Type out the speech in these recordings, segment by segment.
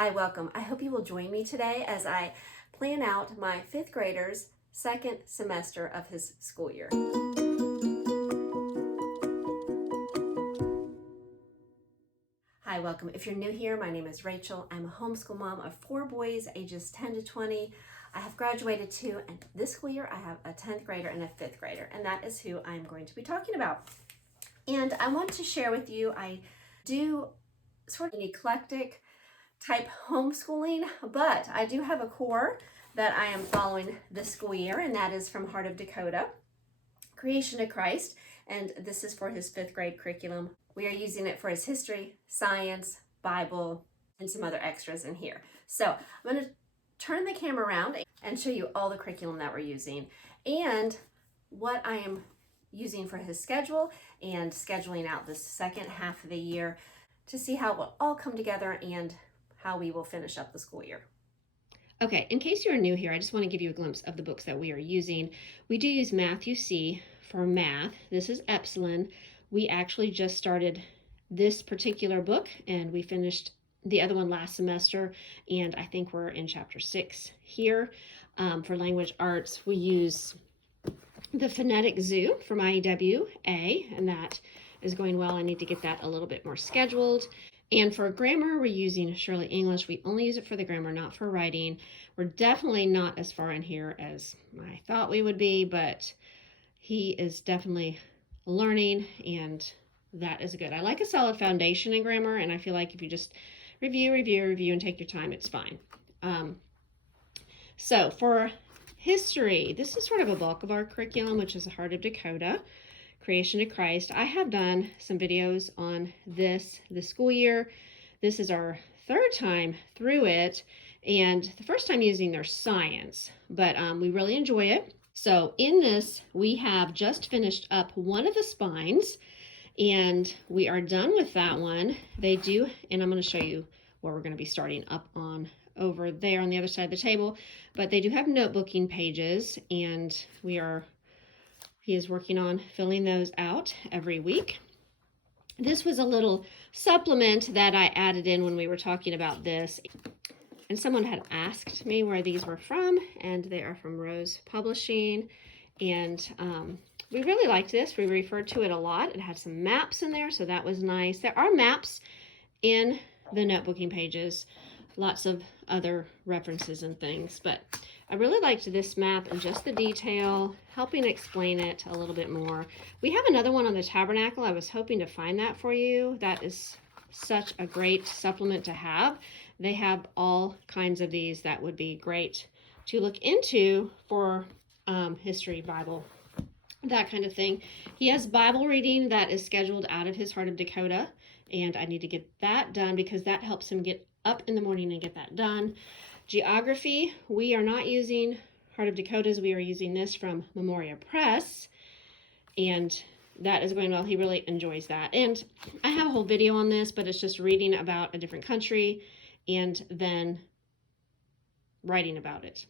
Hi, welcome. I hope you will join me today as I plan out my fifth grader's second semester of his school year. Hi, welcome. If you're new here, my name is Rachel. I'm a homeschool mom of 4 boys ages 10 to 20. I have graduated too, and this school year I have a 10th grader and a 5th grader, and that is who I'm going to be talking about. And I want to share with you, I do sort of an eclectic type homeschooling, but I do have a core that I am following this school year, and that is from Heart of Dakota, Creation to Christ, and this is for his 5th grade curriculum. We are using it for his history, science, Bible, and some other extras in here. So I'm going to turn the camera around and show you all the curriculum that we're using and what I am using for his schedule and scheduling out the second half of the year to see how it will all come together and how we will finish up the school year. Okay, in case you're new here, I just want to give you a glimpse of the books that we are using. We do use Matthew C. for math. This is Epsilon. We actually just started this particular book and we finished the other one last semester, and I think we're in chapter 6 here. For language arts, we use the Phonetic Zoo from IEWA, and that is going well. I need to get that a little bit more scheduled. And for grammar, we're using Shirley English. We only use it for the grammar, not for writing. We're definitely not as far in here as I thought we would be, but he is definitely learning, and that is good. I like a solid foundation in grammar, and I feel like if you just review, and take your time, it's fine. So for history, this is sort of a bulk of our curriculum, which is the Heart of Dakota, Creation to Christ. I have done some videos on this school year. This is our 3rd time through it, and the first time using their science, but we really enjoy it. So in this, we have just finished up one of the spines, and we are done with that one. They do, and I'm going to show you where we're going to be starting up on over there on the other side of the table, but they do have notebooking pages, and he is working on filling those out every week. This was a little supplement that I added in when we were talking about this, and someone had asked me where these were from, and they are from Rose Publishing, and we really liked this. We referred to it a lot. It had some maps in there, so that was nice. There are maps in the notebooking pages, lots of other references and things, but I really liked this map and just the detail, helping explain it a little bit more. We have another one on the tabernacle. I was hoping to find that for you. That is such a great supplement to have. They have all kinds of these that would be great to look into for history, Bible, that kind of thing. He has Bible reading that is scheduled out of his Heart of Dakota, and I need to get that done because that helps him get up in the morning and get that done. Geography, we are not using Heart of Dakota's. We are using this from Memoria Press, and that is going well. He really enjoys that. And I have a whole video on this, but it's just reading about a different country and then writing about it.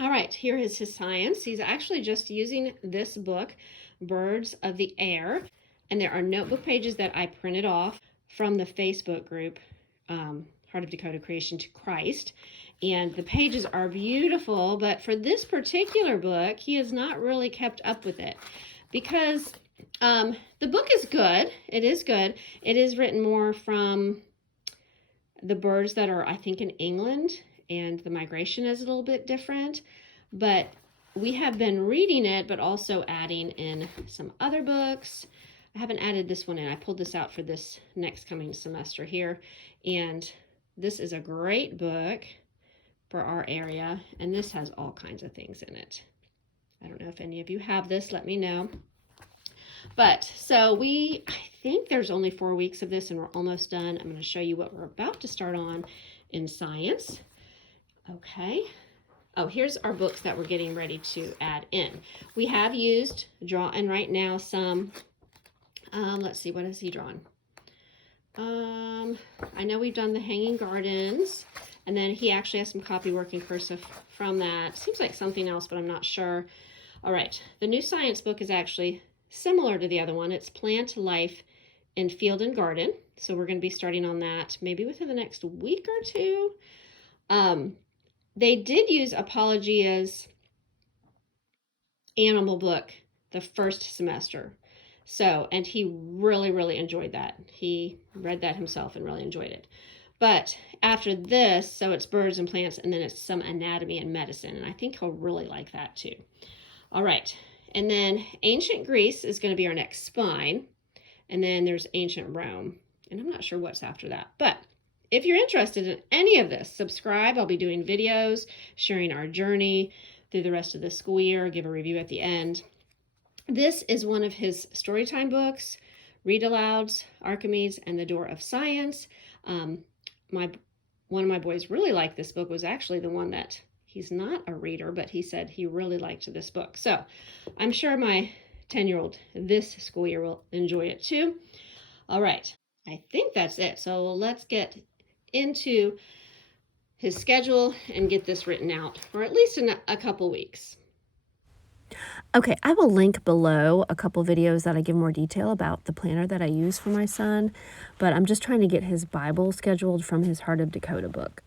All right, here is his science. He's actually just using this book, Birds of the Air, and there are notebook pages that I printed off from the Facebook group, Heart of Dakota, Creation to Christ, and the pages are beautiful, but for this particular book, he has not really kept up with it because the book is good. It is good. It is written more from the birds that are, I think, in England, and the migration is a little bit different, but we have been reading it, but also adding in some other books. I haven't added this one in. I pulled this out for this next coming semester here, and this is a great book for our area, and this has all kinds of things in it. I don't know if any of you have this, let me know. But so I think there's only 4 weeks of this and we're almost done. I'm going to show you what we're about to start on in science. Okay. Oh, here's our books that we're getting ready to add in. We have used drawing right now some, let's see, what has he drawn? I know we've done the hanging gardens, and then he actually has some copy work in cursive from that. Seems like something else, but I'm not sure. All right, the new science book is actually similar to the other one. It's Plant Life in Field and Garden. So we're going to be starting on that maybe within the next week or two. They did use Apologia's animal book the first semester. So, and he really, really enjoyed that. He read that himself and really enjoyed it. But after this, so it's birds and plants, and then it's some anatomy and medicine. And I think he'll really like that too. All right. And then ancient Greece is going to be our next spine. And then there's ancient Rome. And I'm not sure what's after that. But if you're interested in any of this, subscribe. I'll be doing videos, sharing our journey through the rest of the school year, give a review at the end. This is one of his storytime books, Read Alouds, Archimedes, and the Door of Science. One of my boys really liked this book, was actually the one that he's not a reader, but he said he really liked this book. So I'm sure my 10-year-old this school year will enjoy it too. All right, I think that's it. So let's get into his schedule and get this written out for at least in a couple weeks. Okay, I will link below a couple videos that I give more detail about the planner that I use for my son, but I'm just trying to get his Bible scheduled from his Heart of Dakota book.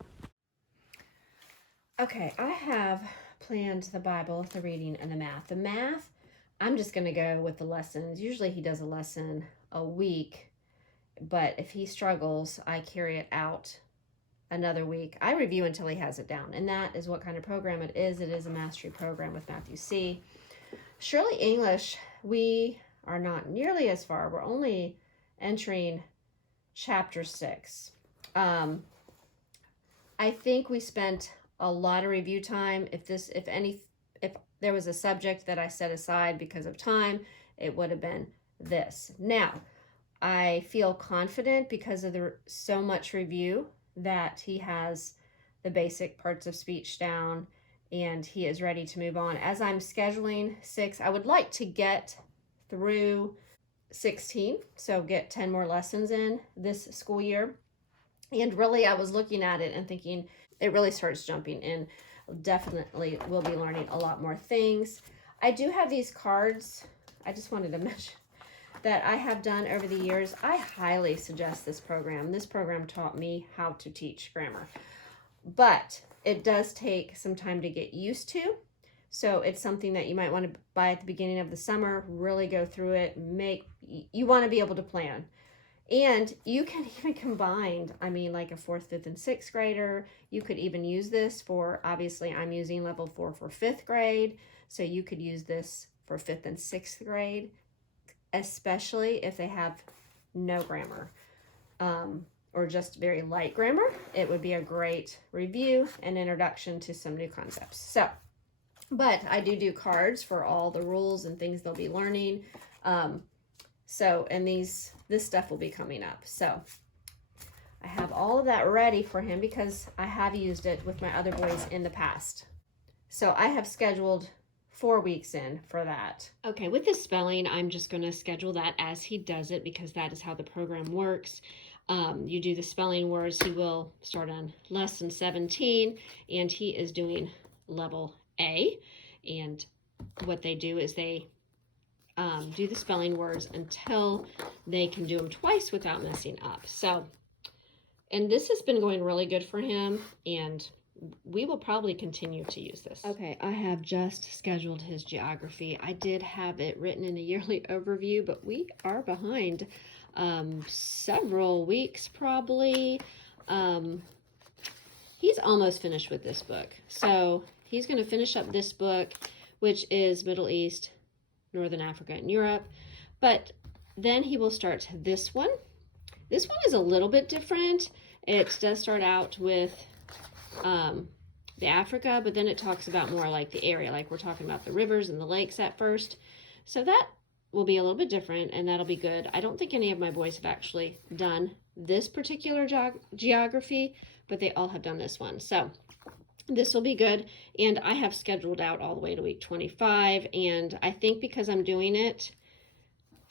Okay, I have planned the Bible, the reading, and the math. The math, I'm just going to go with the lessons. Usually he does a lesson a week, but if he struggles, I carry it out another week. I review until he has it down, and that is what kind of program it is. It is a mastery program with Matthew C. Shirley English, we are not nearly as far. We're only entering chapter 6. I think we spent a lot of review time. If there was a subject that I set aside because of time, it would have been this. Now, I feel confident because of so much review that he has the basic parts of speech down and he is ready to move on. As I'm scheduling 6, I would like to get through 16, so get 10 more lessons in this school year. And really, I was looking at it and thinking it really starts jumping in. Definitely will be learning a lot more things. I do have these cards. I just wanted to mention that I have done over the years. I highly suggest this program. This program taught me how to teach grammar. But it does take some time to get used to. So it's something that you might want to buy at the beginning of the summer, really go through it, you want to be able to plan. And you can even combine, like a 4th, 5th, and 6th grader. You could even use this for, obviously I'm using level 4 for 5th grade. So you could use this for 5th and 6th grade, especially if they have no grammar. Or just very light grammar. It would be a great review and introduction to some new concepts. So, but I do cards for all the rules and things they'll be learning. And this stuff will be coming up. So I have all of that ready for him because I have used it with my other boys in the past. So I have scheduled 4 weeks in for that. Okay, with the spelling, I'm just going to schedule that as he does it because that is how the program works. You do the spelling words. He will start on lesson 17, and he is doing level A. And what they do is they do the spelling words until they can do them twice without messing up. So, and this has been going really good for him, and we will probably continue to use this. Okay, I have just scheduled his geography. I did have it written in a yearly overview, but we are behind several weeks probably. He's almost finished with this book. So he's going to finish up this book, which is Middle East, Northern Africa, and Europe. But then he will start this one. This one is a little bit different. It does start out with the Africa, but then it talks about more like the area, like we're talking about the rivers and the lakes at first. So that will be a little bit different, and that'll be good. I don't think any of my boys have actually done this particular geography, but they all have done this one. So this will be good, and I have scheduled out all the way to week 25, and I think because I'm doing it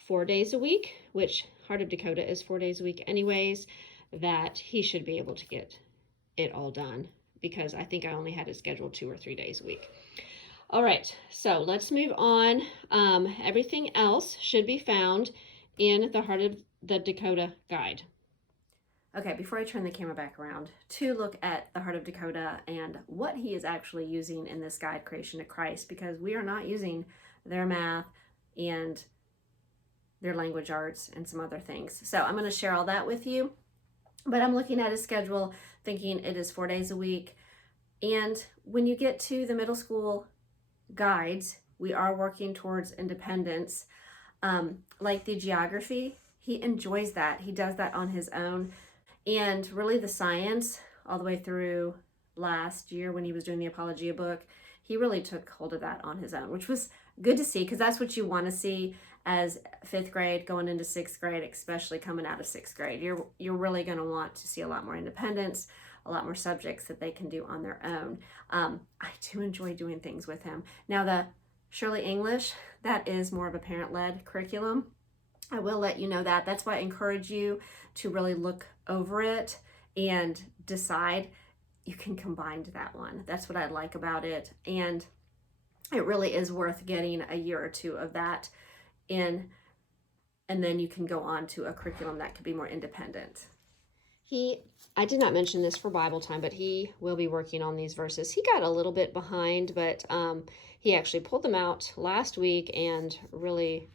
4 days a week, which Heart of Dakota is 4 days a week anyways, that he should be able to get it all done because I think I only had it scheduled 2 or 3 days a week. All right, so let's move on. Everything else should be found in the Heart of the Dakota guide. Okay, before I turn the camera back around, to look at the Heart of Dakota and what he is actually using in this guide, Creation to Christ, because we are not using their math and their language arts and some other things. So I'm going to share all that with you. But I'm looking at his schedule thinking it is 4 days a week. And when you get to the middle school guides, we are working towards independence. Like the geography, he enjoys that. He does that on his own. And really the science, all the way through last year when he was doing the Apologia book, he really took hold of that on his own, which was good to see, because that's what you want to see as 5th grade going into 6th grade, especially coming out of 6th grade. You're really going to want to see a lot more independence, a lot more subjects that they can do on their own. I do enjoy doing things with him. Now the Shirley English, that is more of a parent-led curriculum. I will let you know that. That's why I encourage you to really look over it and decide. You can combine that one. That's what I like about it. And it really is worth getting a year or two of that in, and then you can go on to a curriculum that could be more independent. I did not mention this for Bible time, but he will be working on these verses. He got a little bit behind, but he actually pulled them out last week and really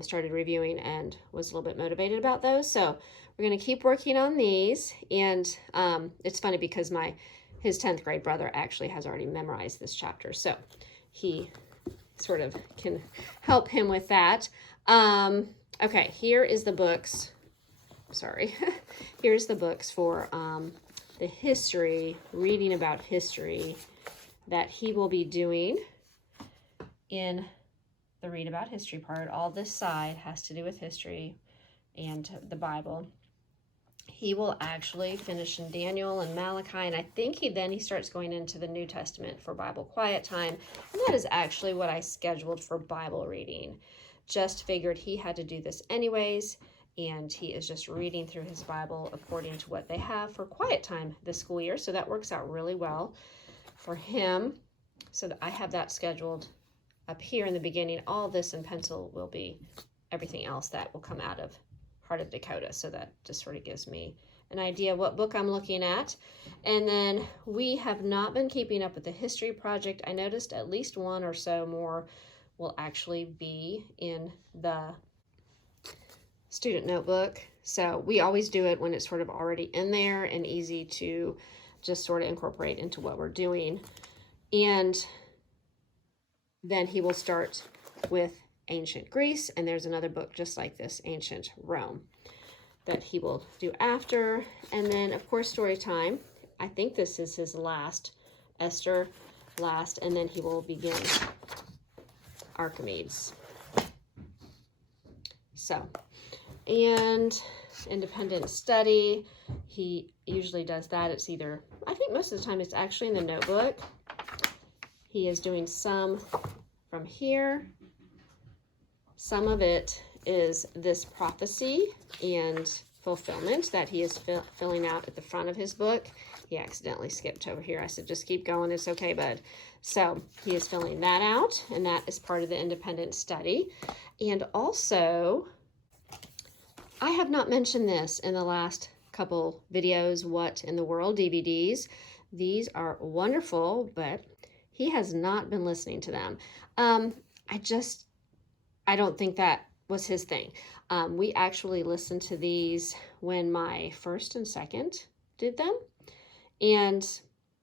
started reviewing and was a little bit motivated about those. So we're going to keep working on these. And it's funny because his 10th grade brother actually has already memorized this chapter. So he sort of can help him with that. Okay, here is the books. Sorry. Here's the books for the history, reading about history that he will be doing in the read about history part. All this side has to do with history and the Bible. He will actually finish in Daniel and Malachi, and I think he starts going into the New Testament for Bible quiet time. And that is actually what I scheduled for Bible reading. Just figured he had to do this anyways, and he is just reading through his Bible according to what they have for quiet time this school year. So that works out really well for him. So that I have that scheduled up here in the beginning. All this in pencil will be everything else that will come out of Heart of Dakota. So that just sort of gives me an idea what book I'm looking at. And then we have not been keeping up with the history project. I noticed at least one or so more will actually be in the student notebook. So we always do it when it's sort of already in there and easy to just sort of incorporate into what we're doing. And then he will start with Ancient Greece, and there's another book just like this, Ancient Rome, that he will do after. And then, of course, story time. I think this is his last, Esther last, and then he will begin Archimedes. So, and independent study, he usually does that. It's either, I think most of the time it's actually in the notebook. He is doing some from here. Some of it is this prophecy and fulfillment that he is filling out at the front of his book. He accidentally skipped over here. I said, just keep going. It's okay, bud. So he is filling that out, and that is part of the independent study. And also, I have not mentioned this in the last couple videos, What in the World DVDs. These are wonderful, but he has not been listening to them. I don't think that was his thing. We actually listened to these when my first and second did them.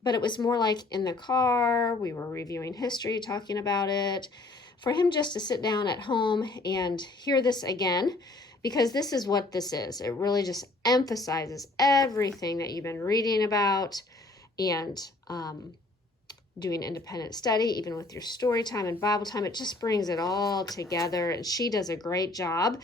But it was more like in the car, we were reviewing history, talking about it. For him just to sit down at home and hear this again, because this is what this is. It really just emphasizes everything that you've been reading about and doing independent study, even with your story time and Bible time. It just brings it all together, and she does a great job.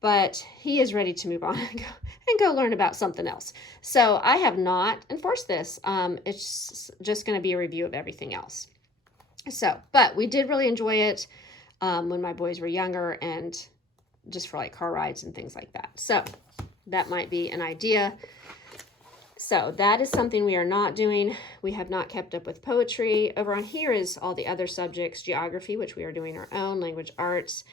But he is ready to move on and go learn about something else. So I have not enforced this. It's just going to be a review of everything else. So, but we did really enjoy it when my boys were younger, and just for like car rides and things like that. So that might be an idea. So that is something we are not doing. We have not kept up with poetry. Over on here is all the other subjects, geography, which we are doing our own, language arts,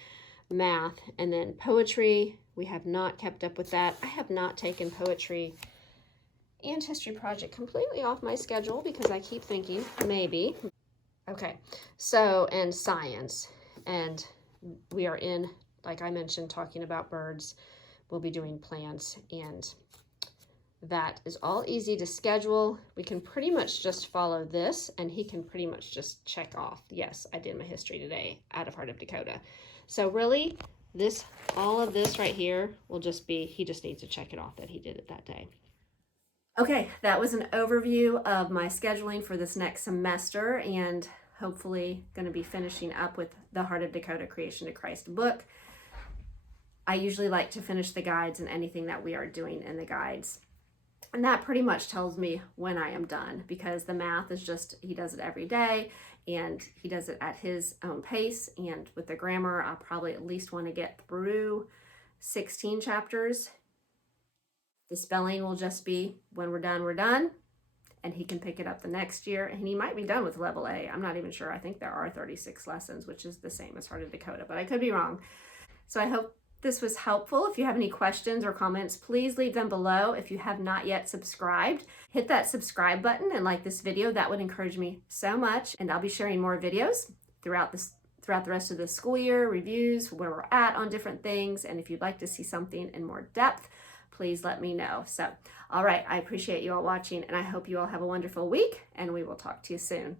math, and then poetry. We have not kept up with that. I have not taken poetry and history project completely off my schedule because I keep thinking maybe. Okay, so, and science, and we are in, like I mentioned, talking about birds. We'll be doing plants, and that is all easy to schedule. We can pretty much just follow this, and he can pretty much just check off, yes, I did my history today out of Heart of Dakota. So really, this, all of this right here will just be, he just needs to check it off that he did it that day. Okay, that was an overview of my scheduling for this next semester, and hopefully going to be finishing up with the Heart of Dakota Creation to Christ book. I usually like to finish the guides and anything that we are doing in the guides. And that pretty much tells me when I am done, because the math is just, he does it every day and he does it at his own pace. And with the grammar, I probably at least want to get through 16 chapters. The spelling will just be when we're done, we're done. And he can pick it up the next year. And he might be done with level A. I'm not even sure. I think there are 36 lessons, which is the same as Heart of Dakota, but I could be wrong. So I hope this was helpful. If you have any questions or comments, please leave them below. If you have not yet subscribed, hit that subscribe button and like this video. That would encourage me so much. And I'll be sharing more videos throughout the rest of the school year, reviews, where we're at on different things. And if you'd like to see something in more depth, please let me know. So, all right, I appreciate you all watching, and I hope you all have a wonderful week, and we will talk to you soon.